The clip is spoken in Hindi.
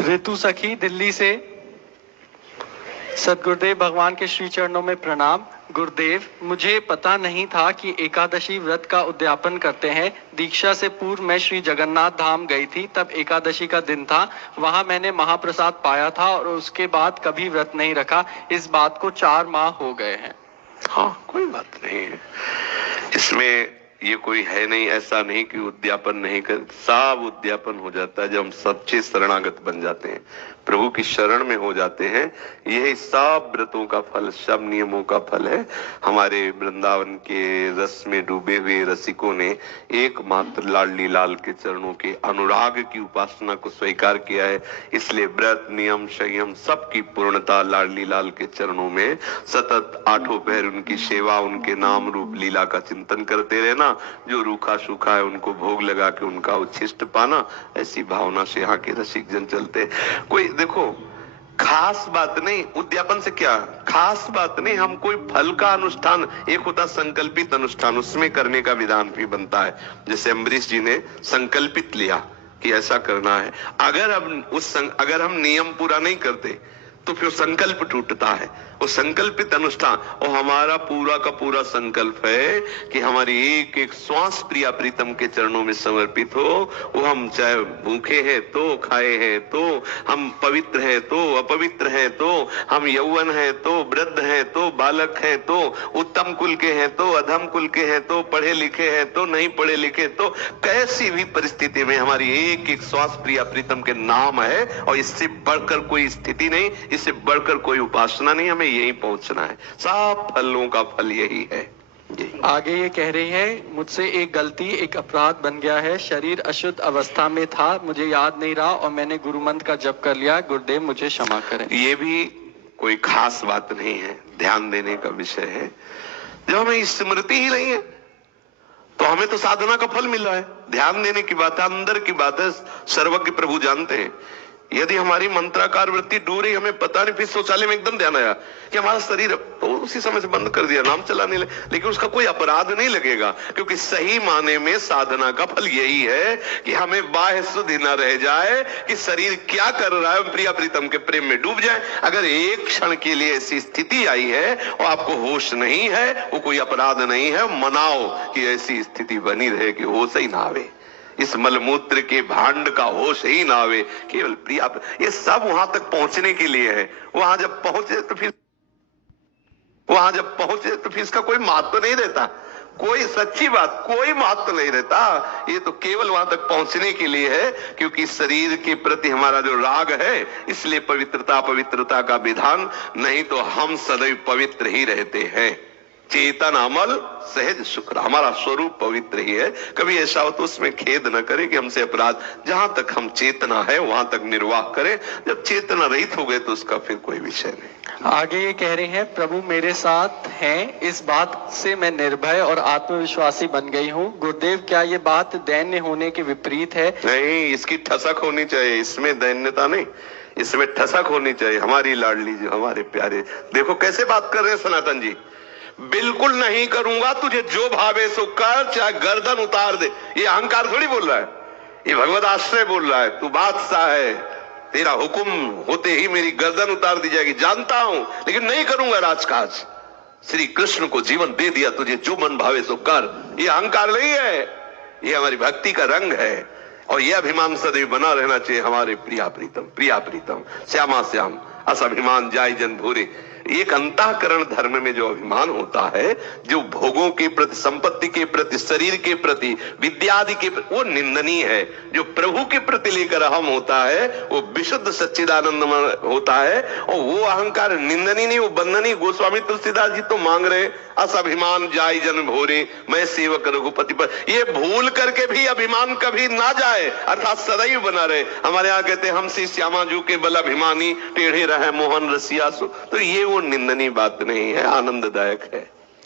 ऋतु सखी दिल्ली से। सदगुरुदेव भगवान के श्री चरणों में प्रणाम। गुरुदेव, मुझे पता नहीं था कि एकादशी व्रत का उद्यापन करते हैं। दीक्षा से पूर्व मैं श्री जगन्नाथ धाम गई थी, तब एकादशी का दिन था। वहां मैंने महाप्रसाद पाया था और उसके बाद कभी व्रत नहीं रखा। इस बात को 4 माह हो गए हैं। हाँ, कोई बात नहीं है इसमें। ये कोई है नहीं, ऐसा नहीं कि उद्यापन नहीं कर, सब उद्यापन हो जाता है जब हम सच्चे शरणागत बन जाते हैं, प्रभु की शरण में हो जाते हैं। यही सब व्रतों का फल, सब नियमों का फल है। हमारे वृंदावन के रस में डूबे हुए रसिकों ने एकमात्र लाडली लाल के चरणों के अनुराग की उपासना को स्वीकार किया है। इसलिए व्रत, नियम, संयम सबकी पूर्णता लाडली लाल के चरणों में। सतत 8 पहर उनकी सेवा, उनके नाम रूप लीला का चिंतन करते रहना, जो रूखा सूखा है उनको भोग लगा के उनका उच्छिष्ट पाना, ऐसी भावना से यहाँ के रसिक जन चलते। कोई देखो खास बात नहीं, उद्यापन से क्या खास बात नहीं। हम कोई फल का अनुष्ठान, एक होता संकल्पित अनुष्ठान, उसमें करने का विधान भी बनता है। जैसे अम्बरीश जी ने संकल्पित लिया कि ऐसा करना है। अगर हम नियम पूरा नहीं करते तो फिर संकल्प टूटता है। वो संकल्पित अनुष्ठान, और हमारा पूरा का पूरा संकल्प है कि हमारी एक एक श्वास प्रिया प्रीतम के चरणों में समर्पित हो। वो हम चाहे भूखे हैं तो, खाए हैं तो, हम पवित्र हैं तो, अपवित्र हैं तो, हम यौवन हैं तो, वृद्ध हैं तो, बालक हैं तो, उत्तम कुल के हैं तो, अधम कुल के हैं तो, पढ़े लिखे हैं तो, नहीं पढ़े लिखे तो, कैसी भी परिस्थिति में हमारी एक एक श्वास प्रिया प्रीतम के नाम है। और इससे बढ़कर कोई स्थिति नहीं, इससे बढ़कर कोई उपासना नहीं, हमें यही पहुंचना है। सब फलों का फल यही है। आगे ये कह रही है, मुझसे एक गलती, एक अपराध बन गया है। शरीर अशुद्ध अवस्था में था, मुझे याद नहीं रहा और मैंने गुरु मंत्र का जप कर लिया। गुरुदेव मुझे क्षमा करें। ये भी कोई खास बात नहीं है, ध्यान देने का विषय है। जब हमें स्मृति ही नहीं है तो हमें तो साधना का फल मिल रहा है। ध्यान देने की बात है, अंदर की बात है, सर्वज्ञ प्रभु जानते हैं। यदि हमारी मंत्राकार वृत्ति डूब रही, हमें पता नहीं, फिर शौचालय में एकदम ध्यान आया कि हमारा शरीर, तो उसी समय से बंद कर दिया, नाम चलाने लगे। लेकिन उसका कोई अपराध नहीं लगेगा, क्योंकि सही माने में साधना का फल यही है कि हमें बाह्य शुद्धि न रह जाए कि शरीर क्या कर रहा है, प्रिया प्रीतम के प्रेम में डूब जाए। अगर एक क्षण के लिए ऐसी स्थिति आई है और आपको होश नहीं है, वो कोई अपराध नहीं है। मनाओ कि ऐसी स्थिति बनी रहे कि होश ही ना आवे, इस मलमूत्र के भांड का होश ही ना आवे, केवल प्रिया। ये सब वहां तक पहुंचने के लिए है। वहां जब पहुंचे तो फिर इसका कोई महत्व नहीं रहता। कोई सच्ची बात, कोई महत्व नहीं रहता। ये तो केवल वहां तक पहुंचने के लिए है, क्योंकि शरीर के प्रति हमारा जो राग है, इसलिए पवित्रता का विधान। नहीं तो हम सदैव पवित्र ही रहते हैं। चेतन अमल सहज शुक्र, हमारा स्वरूप पवित्र ही है। कभी ऐसा हो तो उसमें खेद न करें कि हमसे अपराध। जहां तक हम चेतना है वहां तक निर्वाह करें। जब चेतना रहित हो गए तो उसका फिर कोई विषय नहीं। आगे ये कह रहे हैं, प्रभु मेरे साथ हैं, इस बात से मैं निर्भय और आत्मविश्वासी बन गई हूँ। गुरुदेव, क्या ये बात दैन्य होने के विपरीत है? नहीं, इसकी ठसक होनी चाहिए। इसमें दैन्यता नहीं, इसमें ठसक होनी चाहिए। हमारी लाडली जी, हमारे प्यारे, देखो कैसे बात कर रहे हैं सनातन जी। बिल्कुल नहीं करूंगा, तुझे जो भावे सो कर, चाहे गर्दन उतार दे। ये अहंकार थोड़ी बोल रहा है, ये भगवत आश्रय बोल रहा है। तू बादशाह है, तेरा हुक्म होते ही मेरी गर्दन उतार दी जाएगी, जानता हूं, लेकिन नहीं करूंगा राजकाज। श्री कृष्ण को जीवन दे दिया, तुझे जो मन भावे सो कर। ये अहंकार नहीं है, ये हमारी भक्ति का रंग है। और यह अभिमान सदैव बना रहना चाहिए। हमारे प्रिया प्रीतम श्यामा श्याम अस अभिमान जाय जन भूरे। एक अंतःकरण धर्म में जो अभिमान होता है, जो भोगों के प्रति, संपत्ति के प्रति, शरीर के प्रति, विद्यादि के प्रति, वो निंदनीय है। जो प्रभु के प्रति लेकर हम होता है, वो विशुद्ध सच्चिदानंद होता है। और वो अहंकार निंदनीय नहीं, वो बंदनीय। गोस्वामी तुलसीदास जी तो मांग रहे, अस अभिमान जाय जन भोरे, मैं सेवक रघुपति पर। ये भूल करके भी अभिमान कभी ना जाए, अर्थात सदैव बना रहे। हमारे यहाँ कहते हैं, हम श्री श्यामा जू के बल अभिमानी, टेढ़े रहे मोहन रसिया सो। तो ये वो निंदनीय बात नहीं है, आनंददायक है।